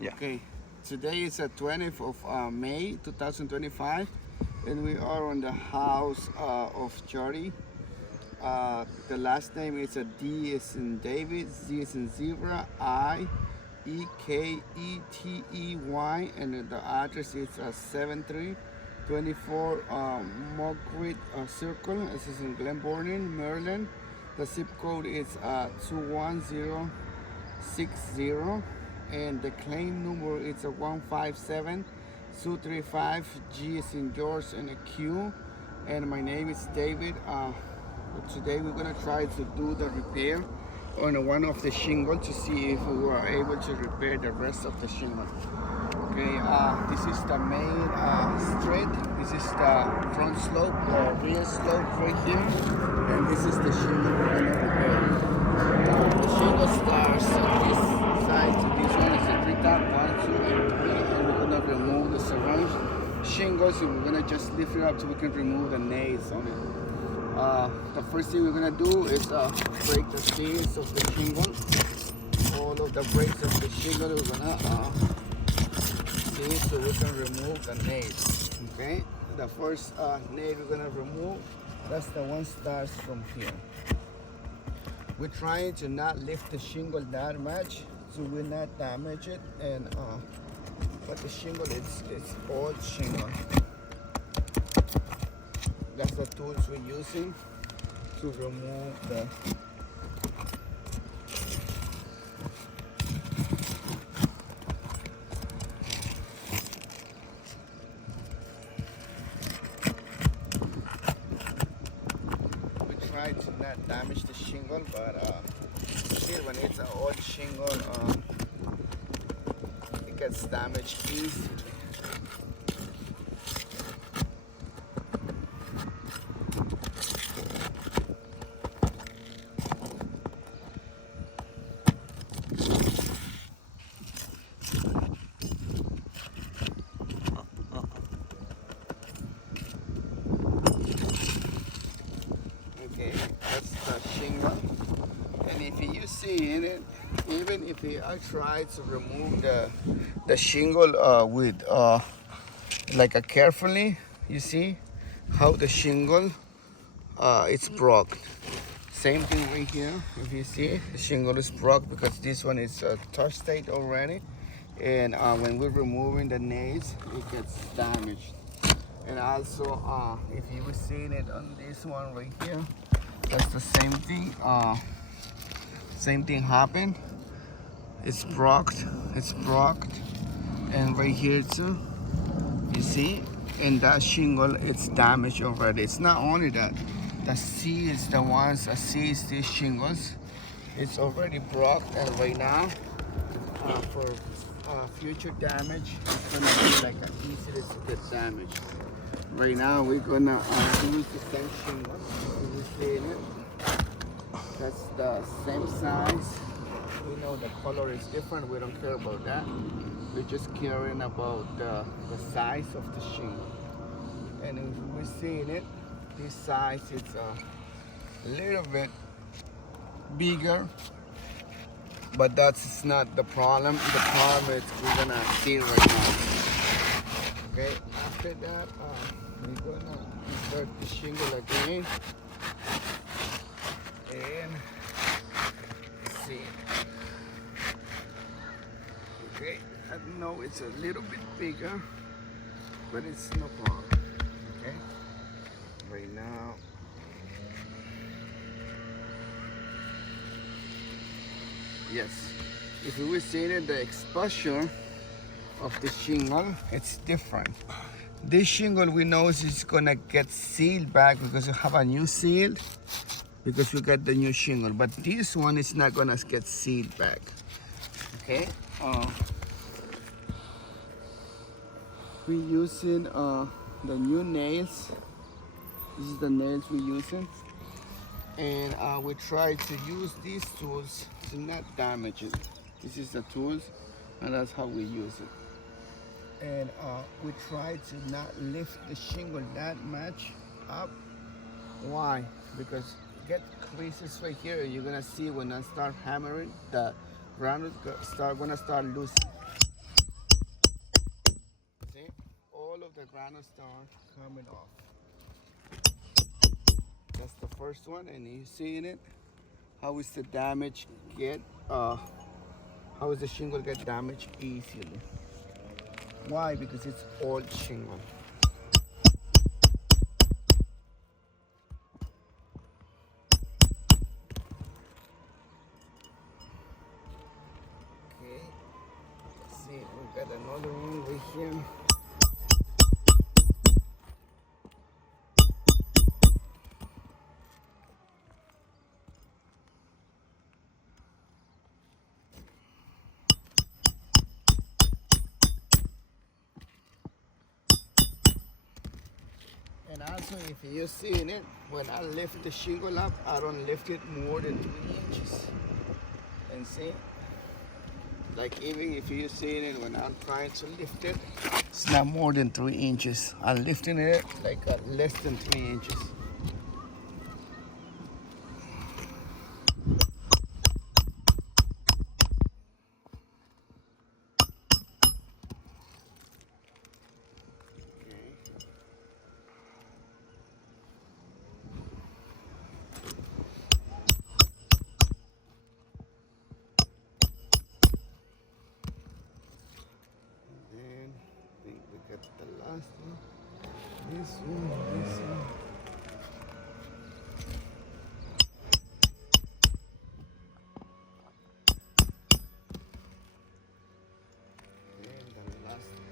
Yeah. Okay, today is the 20th of May 2025, and we are on the house of Jody. The last name is a D is in David, Z is in Zebra, Iketey, and the address is 7324 Margaret Circle. This is in Glenborn, Maryland. The zip code is 21060, and the claim number is a 157235. G is in George and a Q, and my name is David. Today we're gonna try to do the repair on one of the shingle to see if we were able to repair the rest of the shingle. Okay, this is the main street. This is the front slope, rear slope right here, and this is the shingle we're gonna repair. The shingle starts on this side, so this one is a 3 top, 1, 2, and 3, and we're gonna remove the surround shingles, and we're gonna just lift it up so we can remove the nails on it. The first thing we're gonna do is break the seals of the shingle. All of the breaks of the shingle we're gonna see so we can remove the nails. Okay, the first nail we're gonna remove, that's the one starts from here. We're trying to not lift the shingle that much so we not damage it, and but the shingle is old shingle. That's the tools we're using to remove the we try to not damage the shingle, but still when it's an old shingle, it gets damaged easily. Okay, that's the shingle, and if you see in it, even if I try to remove the shingle with like a carefully, you see how the shingle it's broke. Same thing right here. If you see, the shingle is broke because this one is touch state already, and when we're removing the nails, it gets damaged. And also, if you were seeing it on this one right here, that's the same thing. Same thing happened. It's broke. It's broke, and right here too. You see, and that shingle, it's damaged already. It's not only that. The C is the ones that sees these shingles. It's already broke, and right now, for future damage, it's gonna be like easy to get damaged. Right now, we're gonna use the same shingle. You see it? That's the same size. We know the color is different. We don't care about that. We're just caring about the size of the shingle. And if we're seeing it, this size is a little bit bigger, but that's not the problem. The problem is we're gonna see it right now. Okay, after that, we're gonna insert the shingle again and see. Okay, I know it's a little bit bigger, but it's no problem. Okay, right now. Yes, if we were seeing it, the exposure of the shingle, it's different. This shingle we know is gonna get sealed back because we have a new seal, because we got the new shingle, but this one is not gonna get sealed back. Okay, we're using the new nails. This is the nails we're using, and we try to use these tools to not damage it. This is the tools, and that's how we use it. And we try to not lift the shingle that much up. Why? Because get creases right here. You're gonna see when I start hammering, the ground is gonna start loose. the granite start coming off. That's the first one, and you seeing it? How is the damage get? How is the shingle get damaged easily? Why? Because it's old shingle. Okay. Let's see, we got another one right here. And also, if you're seeing it, when I lift the shingle up, I don't lift it more than 3 inches. And see, like even if you're seeing it, when I'm trying to lift it, it's not more than 3 inches. I'm lifting it like less than 3 inches. Get the last one. This one, this one. And the last one.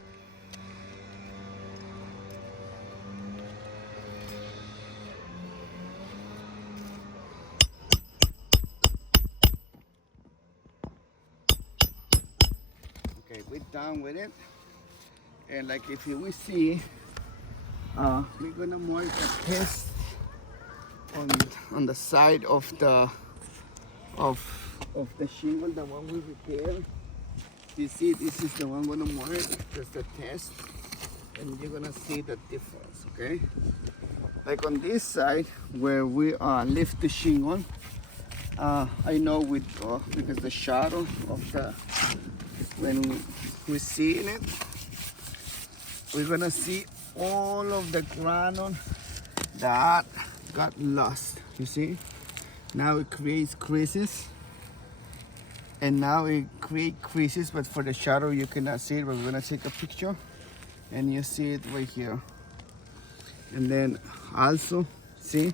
Okay, we're done with it. And like if we see, we're gonna mark a test on the side of the shingle, the one we repaired. You see, this is the one I'm gonna mark. Just the test, and you're gonna see the difference. Okay, like on this side where we lift the shingle, I know with because the shadow of the when we see in it. We're gonna see all of the granite that got lost. You see? Now it creates creases. And now it creates creases, but for the shadow you cannot see it, but we're gonna take a picture and you see it right here. And then also, see,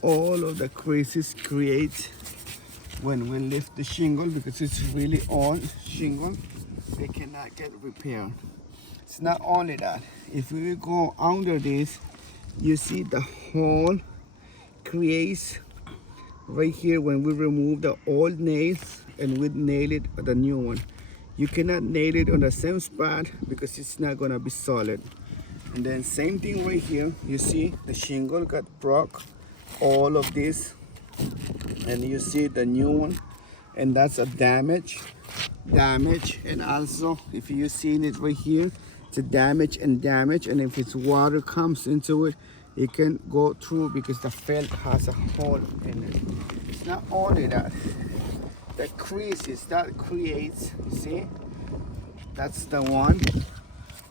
all of the creases create when we lift the shingle because it's really old shingle. They cannot get repaired. It's not only that. If we go under this, you see the hole creates right here when we remove the old nails and we nail it the new one. You cannot nail it on the same spot because it's not gonna be solid. And then same thing right here. You see the shingle got broke, all of this, and you see the new one, and that's a damage. And also if you seen it right here, it's a damage, and if it's water comes into it, it can go through because the felt has a hole in it. It's not only that, the creases that creates, see, that's the one,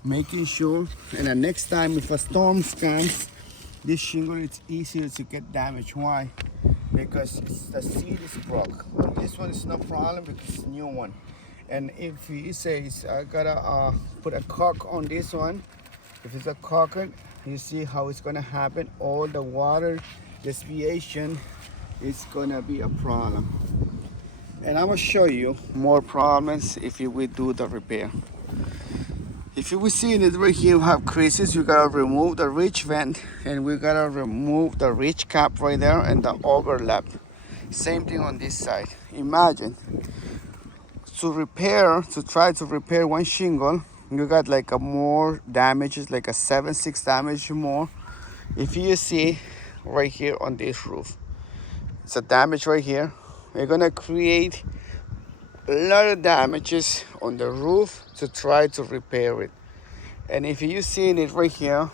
making sure. And the next time if a storm comes, this shingle, it's easier to get damaged. Why? Because the seat is broke. On this one it's no problem because it's a new one. And if he says I gotta put a caulk on this one, if it's a caulk, you see how it's gonna happen. All the water deviation is gonna be a problem. And I'm gonna show you more problems if we do the repair. If you will see it right here, we have creases. We gotta remove the ridge vent, and we gotta remove the ridge cap right there and the overlap. Same thing on this side. Imagine to try to repair one shingle, you got like a more damages, like a 7/6 damage more. If you see right here on this roof, it's a damage right here. We're gonna create a lot of damages on the roof to try to repair it. And if you see it right here,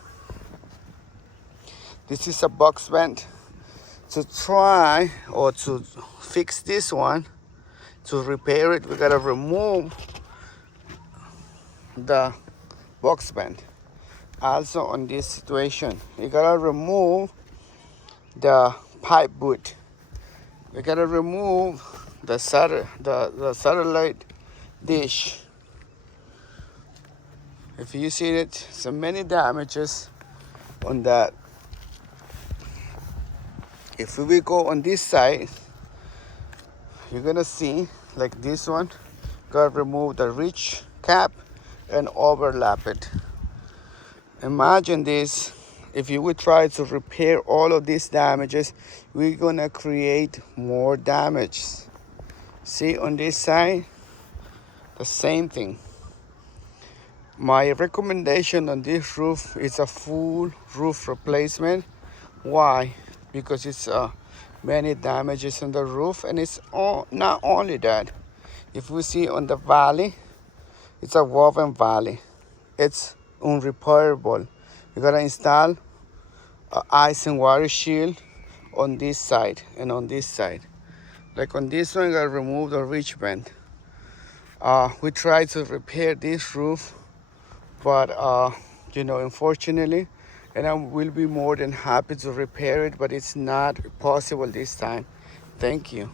this is a box vent. To try or to fix this one, to repair it, we gotta remove the box vent. Also on this situation, you gotta remove the pipe boot. We gotta remove the satellite dish. If you see it, so many damages on that. If we go on this side, you're gonna see like this one. Gotta remove the reach cap and overlap it. Imagine this. If you would try to repair all of these damages, we're gonna create more damage. See on this side, the same thing. My recommendation on this roof is a full roof replacement. Why? Because it's many damages on the roof, and it's not only that. If we see on the valley, it's a woven valley. It's unrepairable. You gotta install ice and water shield on this side and on this side. Like on this one, you gotta remove the ridge band. We tried to repair this roof, but unfortunately, and I will be more than happy to repair it, but it's not possible this time. Thank you.